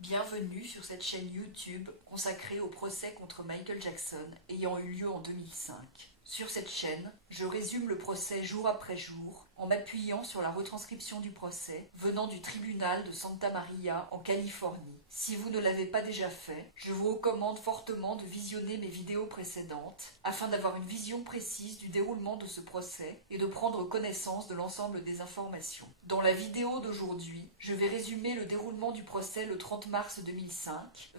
Bienvenue sur cette chaîne YouTube consacrée au procès contre Michael Jackson ayant eu lieu en 2005. Sur cette chaîne, je résume le procès jour après jour en m'appuyant sur la retranscription du procès venant du tribunal de Santa Maria en Californie. Si vous ne l'avez pas déjà fait, je vous recommande fortement de visionner mes vidéos précédentes afin d'avoir une vision précise du déroulement de ce procès et de prendre connaissance de l'ensemble des informations. Dans la vidéo d'aujourd'hui, je vais résumer le déroulement du procès le 30 mars 2005,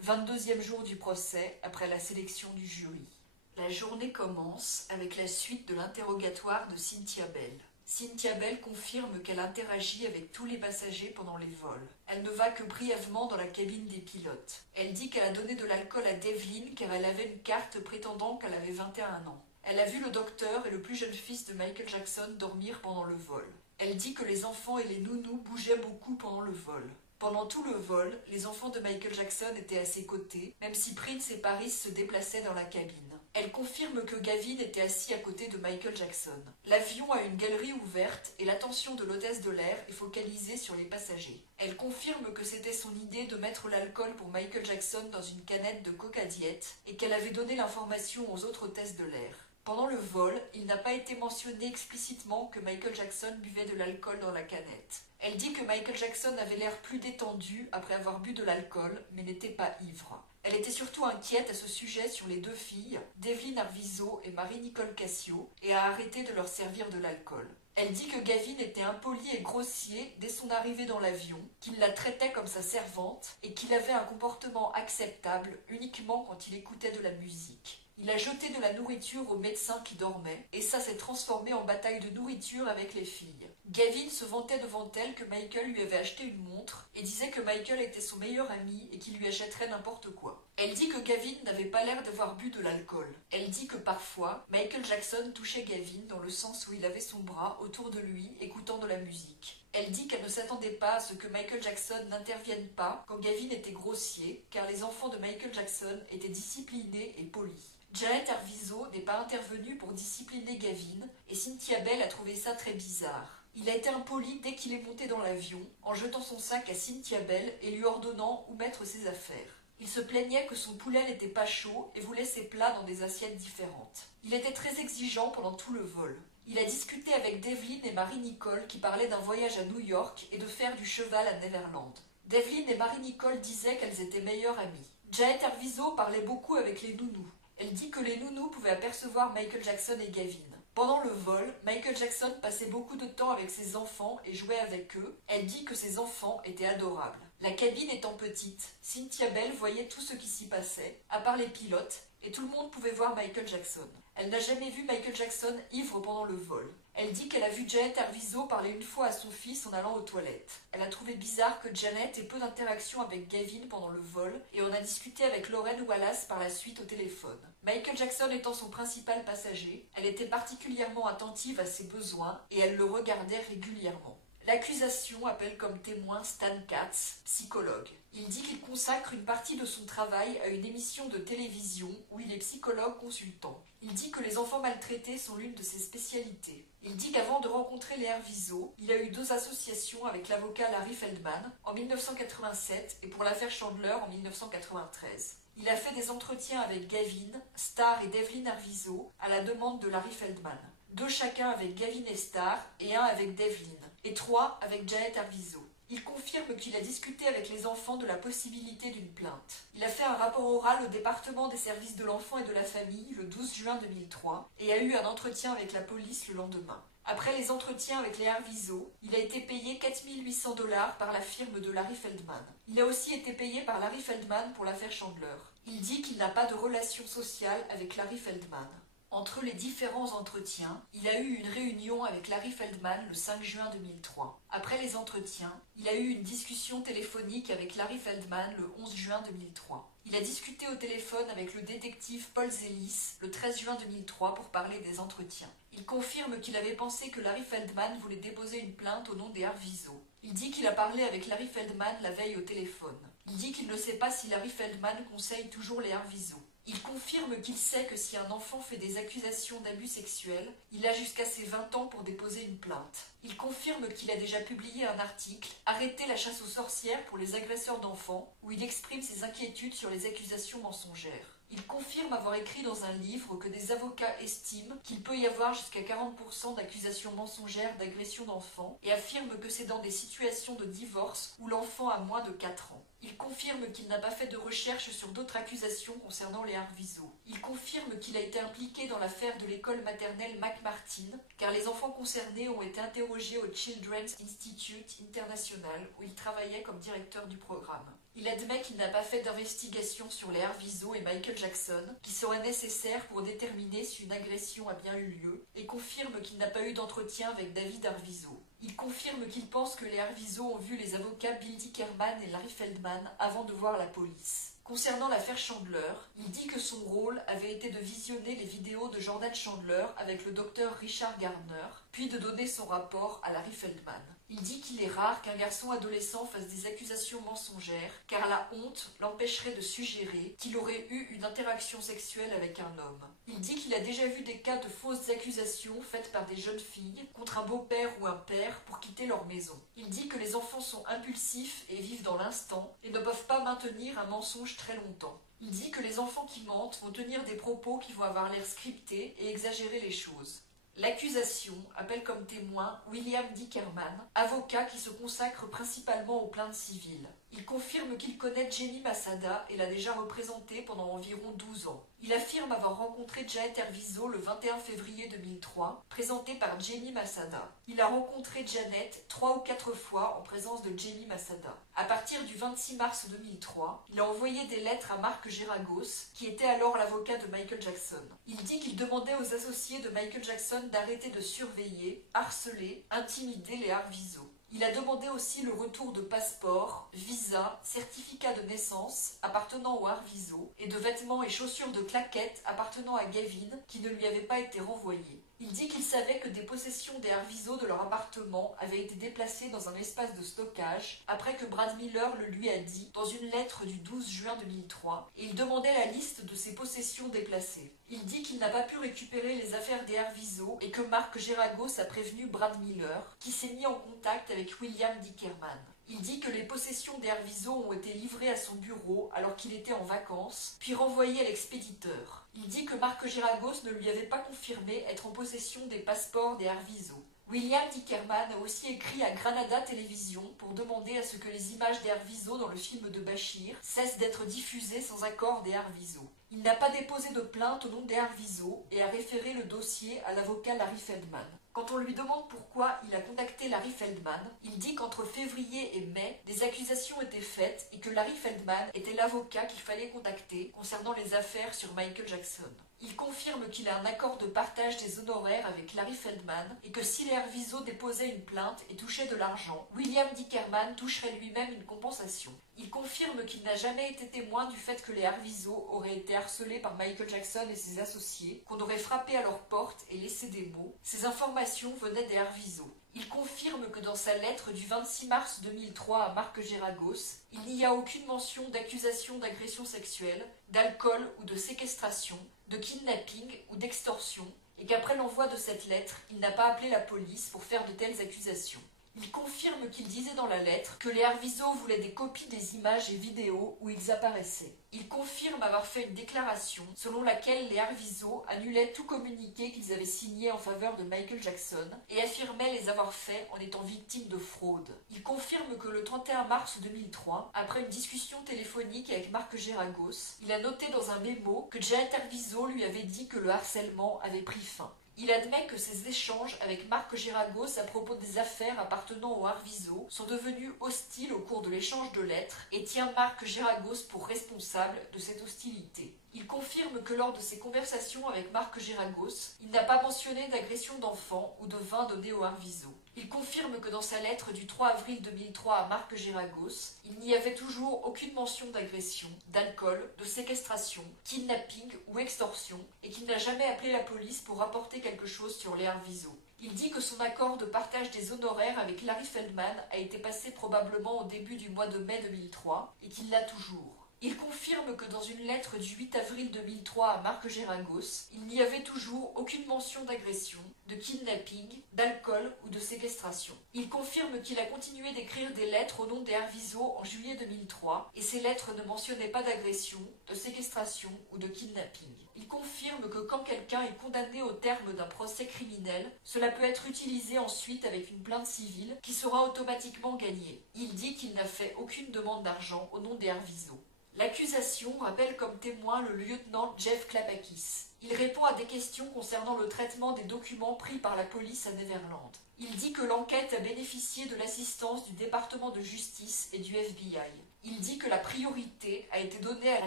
22e jour du procès après la sélection du jury. La journée commence avec la suite de l'interrogatoire de Cynthia Bell. Cynthia Bell confirme qu'elle interagit avec tous les passagers pendant les vols. Elle ne va que brièvement dans la cabine des pilotes. Elle dit qu'elle a donné de l'alcool à Devlin car elle avait une carte prétendant qu'elle avait 21 ans. Elle a vu le docteur et le plus jeune fils de Michael Jackson dormir pendant le vol. Elle dit que les enfants et les nounous bougeaient beaucoup pendant le vol. Pendant tout le vol, les enfants de Michael Jackson étaient à ses côtés, même si Prince et Paris se déplaçaient dans la cabine. Elle confirme que Gavin était assis à côté de Michael Jackson. L'avion a une galerie ouverte et l'attention de l'hôtesse de l'air est focalisée sur les passagers. Elle confirme que c'était son idée de mettre l'alcool pour Michael Jackson dans une canette de Coca Diet et qu'elle avait donné l'information aux autres hôtesses de l'air. Pendant le vol, il n'a pas été mentionné explicitement que Michael Jackson buvait de l'alcool dans la canette. Elle dit que Michael Jackson avait l'air plus détendu après avoir bu de l'alcool, mais n'était pas ivre. Elle était surtout inquiète à ce sujet sur les deux filles, Devlin Arvizo et Marie-Nicole Cassio, et a arrêté de leur servir de l'alcool. Elle dit que Gavin était impoli et grossier dès son arrivée dans l'avion, qu'il la traitait comme sa servante et qu'il avait un comportement acceptable uniquement quand il écoutait de la musique. Il a jeté de la nourriture aux médecins qui dormaient, et ça s'est transformé en bataille de nourriture avec les filles. Gavin se vantait devant elle que Michael lui avait acheté une montre et disait que Michael était son meilleur ami et qu'il lui achèterait n'importe quoi. Elle dit que Gavin n'avait pas l'air d'avoir bu de l'alcool. Elle dit que parfois, Michael Jackson touchait Gavin dans le sens où il avait son bras autour de lui écoutant de la musique. Elle dit qu'elle ne s'attendait pas à ce que Michael Jackson n'intervienne pas quand Gavin était grossier, car les enfants de Michael Jackson étaient disciplinés et polis. Janet Arvizo n'est pas intervenue pour discipliner Gavin et Cynthia Bell a trouvé ça très bizarre. Il a été impoli dès qu'il est monté dans l'avion, en jetant son sac à Cynthia Bell et lui ordonnant où mettre ses affaires. Il se plaignait que son poulet n'était pas chaud et voulait ses plats dans des assiettes différentes. Il était très exigeant pendant tout le vol. Il a discuté avec Devlin et Marie-Nicole qui parlaient d'un voyage à New York et de faire du cheval à Neverland. Devlin et Marie-Nicole disaient qu'elles étaient meilleures amies. Janet Arvizo parlait beaucoup avec les nounous. Elle dit que les nounous pouvaient apercevoir Michael Jackson et Gavin. Pendant le vol, Michael Jackson passait beaucoup de temps avec ses enfants et jouait avec eux. Elle dit que ses enfants étaient adorables. La cabine étant petite, Cynthia Bell voyait tout ce qui s'y passait, à part les pilotes, et tout le monde pouvait voir Michael Jackson. Elle n'a jamais vu Michael Jackson ivre pendant le vol. Elle dit qu'elle a vu Janet Arvizo parler une fois à son fils en allant aux toilettes. Elle a trouvé bizarre que Janet ait peu d'interaction avec Gavin pendant le vol et on a discuté avec Lorraine Wallace par la suite au téléphone. Michael Jackson étant son principal passager, elle était particulièrement attentive à ses besoins et elle le regardait régulièrement. L'accusation appelle comme témoin Stan Katz, psychologue. Il dit qu'il consacre une partie de son travail à une émission de télévision où il est psychologue consultant. Il dit que les enfants maltraités sont l'une de ses spécialités. Il dit qu'avant de rencontrer les Arvizo, il a eu 2 associations avec l'avocat Larry Feldman en 1987 et pour l'affaire Chandler en 1993. Il a fait des entretiens avec Gavin, Starr et Devlin Arvizo à la demande de Larry Feldman. 2 chacun avec Gavin et Starr et 1 avec Devlin, et 3 avec Janet Arvizo. Il confirme qu'il a discuté avec les enfants de la possibilité d'une plainte. Il a fait un rapport oral au département des services de l'enfant et de la famille le 12 juin 2003 et a eu un entretien avec la police le lendemain. Après les entretiens avec les Arvizo, il a été payé 4 800 $ par la firme de Larry Feldman. Il a aussi été payé par Larry Feldman pour l'affaire Chandler. Il dit qu'il n'a pas de relation sociale avec Larry Feldman. Entre les différents entretiens, il a eu une réunion avec Larry Feldman le 5 juin 2003. Après les entretiens, il a eu une discussion téléphonique avec Larry Feldman le 11 juin 2003. Il a discuté au téléphone avec le détective Paul Zelis le 13 juin 2003 pour parler des entretiens. Il confirme qu'il avait pensé que Larry Feldman voulait déposer une plainte au nom des Arvizo. Il dit qu'il a parlé avec Larry Feldman la veille au téléphone. Il dit qu'il ne sait pas si Larry Feldman conseille toujours les Arvizo. Il confirme qu'il sait que si un enfant fait des accusations d'abus sexuels, il a jusqu'à ses 20 ans pour déposer une plainte. Il confirme qu'il a déjà publié un article « Arrêter la chasse aux sorcières pour les agresseurs d'enfants » où il exprime ses inquiétudes sur les accusations mensongères. Il confirme avoir écrit dans un livre que des avocats estiment qu'il peut y avoir jusqu'à 40% d'accusations mensongères d'agression d'enfants et affirme que c'est dans des situations de divorce où l'enfant a moins de 4 ans. Il confirme qu'il n'a pas fait de recherche sur d'autres accusations concernant les Arvizo. Il confirme qu'il a été impliqué dans l'affaire de l'école maternelle McMartin, car les enfants concernés ont été interrogés au Children's Institute International, où il travaillait comme directeur du programme. Il admet qu'il n'a pas fait d'investigation sur les Arvizo et Michael Jackson, qui serait nécessaire pour déterminer si une agression a bien eu lieu, et confirme qu'il n'a pas eu d'entretien avec David Arvizo. Il confirme qu'il pense que les Arvizo ont vu les avocats Bill Dickerman et Larry Feldman avant de voir la police. Concernant l'affaire Chandler, il dit que son rôle avait été de visionner les vidéos de Jordan Chandler avec le docteur Richard Gardner, puis de donner son rapport à Larry Feldman. Il dit qu'il est rare qu'un garçon adolescent fasse des accusations mensongères, car la honte l'empêcherait de suggérer qu'il aurait eu une interaction sexuelle avec un homme. Il dit qu'il a déjà vu des cas de fausses accusations faites par des jeunes filles contre un beau-père ou un père pour quitter leur maison. Il dit que les enfants sont impulsifs et vivent dans l'instant et ne peuvent pas maintenir un mensonge très longtemps. Il dit que les enfants qui mentent vont tenir des propos qui vont avoir l'air scriptés et exagérer les choses. L'accusation appelle comme témoin William Dickerman, avocat qui se consacre principalement aux plaintes civiles. Il confirme qu'il connaît Jamie Masada et l'a déjà représenté pendant environ 12 ans. Il affirme avoir rencontré Janet Arvizo le 21 février 2003, présenté par Jamie Masada. Il a rencontré Janet 3 ou 4 fois en présence de Jamie Masada. À partir du 26 mars 2003, il a envoyé des lettres à Mark Geragos, qui était alors l'avocat de Michael Jackson. Il dit qu'il demandait aux associés de Michael Jackson d'arrêter de surveiller, harceler, intimider les Arvizo. Il a demandé aussi le retour de passeports, visas, certificats de naissance appartenant aux Arvizo et de vêtements et chaussures de claquettes appartenant à Gavin qui ne lui avaient pas été renvoyés. Il dit qu'il savait que des possessions des Arvizo de leur appartement avaient été déplacées dans un espace de stockage après que Brad Miller le lui a dit dans une lettre du 12 juin 2003 et il demandait la liste de ces possessions déplacées. Il dit qu'il n'a pas pu récupérer les affaires des Arvizo et que Mark Geragos a prévenu Brad Miller qui s'est mis en contact avec William Dickerman. Il dit que les possessions des Arvizo ont été livrées à son bureau alors qu'il était en vacances, puis renvoyées à l'expéditeur. Il dit que Mark Geragos ne lui avait pas confirmé être en possession des passeports des Arvizo. William Dickerman a aussi écrit à Granada Télévision pour demander à ce que les images des Arvizo dans le film de Bachir cessent d'être diffusées sans accord des Arvizo. Il n'a pas déposé de plainte au nom des Arvizo et a référé le dossier à l'avocat Larry Feldman. Quand on lui demande pourquoi il a contacté Larry Feldman, il dit qu'entre février et mai, des accusations étaient faites et que Larry Feldman était l'avocat qu'il fallait contacter concernant les affaires sur Michael Jackson. Il confirme qu'il a un accord de partage des honoraires avec Larry Feldman et que si les Arvizo déposaient une plainte et touchaient de l'argent, William Dickerman toucherait lui-même une compensation. Il confirme qu'il n'a jamais été témoin du fait que les Arvizo auraient été harcelés par Michael Jackson et ses associés, qu'on aurait frappé à leur porte et laissé des mots. Ces informations venaient des Arvizo. Il confirme que dans sa lettre du 26 mars 2003 à Mark Geragos, il n'y a aucune mention d'accusation d'agression sexuelle, d'alcool ou de séquestration, de kidnapping ou d'extorsion, et qu'après l'envoi de cette lettre, il n'a pas appelé la police pour faire de telles accusations. Il confirme qu'il disait dans la lettre que les Arvizo voulaient des copies des images et vidéos où ils apparaissaient. Il confirme avoir fait une déclaration selon laquelle les Arvizo annulaient tout communiqué qu'ils avaient signé en faveur de Michael Jackson et affirmaient les avoir faits en étant victimes de fraude. Il confirme que le 31 mars 2003, après une discussion téléphonique avec Mark Geragos, il a noté dans un mémo que Janet Arvizo lui avait dit que le harcèlement avait pris fin. Il admet que ses échanges avec Mark Geragos à propos des affaires appartenant aux Arvizo sont devenus hostiles au cours de l'échange de lettres et tient Mark Geragos pour responsable de cette hostilité. Il confirme que lors de ses conversations avec Mark Geragos, il n'a pas mentionné d'agression d'enfants ou de vin donné aux Arvizo. Il confirme que dans sa lettre du 3 avril 2003 à Mark Geragos, il n'y avait toujours aucune mention d'agression, d'alcool, de séquestration, kidnapping ou extorsion et qu'il n'a jamais appelé la police pour rapporter quelque chose sur les Arvizo. Il dit que son accord de partage des honoraires avec Larry Feldman a été passé probablement au début du mois de mai 2003 et qu'il l'a toujours. Il confirme que dans une lettre du 8 avril 2003 à Marc Geragos, il n'y avait toujours aucune mention d'agression, de kidnapping, d'alcool ou de séquestration. Il confirme qu'il a continué d'écrire des lettres au nom des Herviso en juillet 2003 et ces lettres ne mentionnaient pas d'agression, de séquestration ou de kidnapping. Il confirme que quand quelqu'un est condamné au terme d'un procès criminel, cela peut être utilisé ensuite avec une plainte civile qui sera automatiquement gagnée. Il dit qu'il n'a fait aucune demande d'argent au nom des Herviso. L'accusation rappelle comme témoin le lieutenant Jeff Klapakis. Il répond à des questions concernant le traitement des documents pris par la police à Neverland. Il dit que l'enquête a bénéficié de l'assistance du département de justice et du FBI. Il dit que la priorité a été donnée à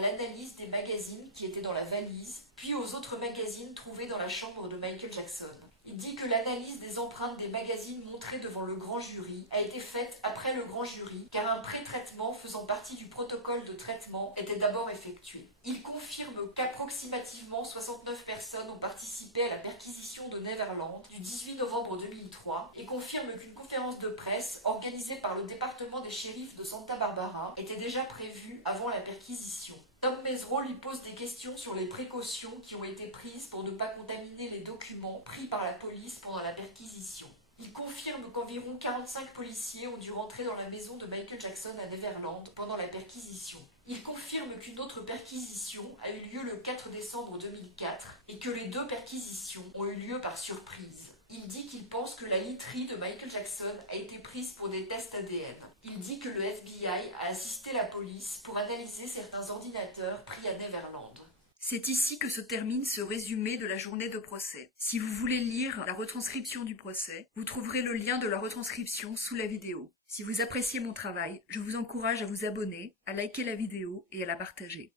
l'analyse des magazines qui étaient dans la valise, puis aux autres magazines trouvés dans la chambre de Michael Jackson. Il dit que l'analyse des empreintes des magazines montrées devant le grand jury a été faite après le grand jury, car un pré-traitement faisant partie du protocole de traitement était d'abord effectué. Il confirme qu'approximativement 69 personnes ont participé à la perquisition de Neverland du 18 novembre 2003 et confirme qu'une conférence de presse organisée par le département des shérifs de Santa Barbara était déjà prévue avant la perquisition. Tom Mesereau lui pose des questions sur les précautions qui ont été prises pour ne pas contaminer les documents pris par la police pendant la perquisition. Il confirme qu'environ 45 policiers ont dû rentrer dans la maison de Michael Jackson à Neverland pendant la perquisition. Il confirme qu'une autre perquisition a eu lieu le 4 décembre 2004 et que les deux perquisitions ont eu lieu par surprise. Il dit qu'il pense que la literie de Michael Jackson a été prise pour des tests ADN. Il dit que le FBI a assisté la police pour analyser certains ordinateurs pris à Neverland. C'est ici que se termine ce résumé de la journée de procès. Si vous voulez lire la retranscription du procès, vous trouverez le lien de la retranscription sous la vidéo. Si vous appréciez mon travail, je vous encourage à vous abonner, à liker la vidéo et à la partager.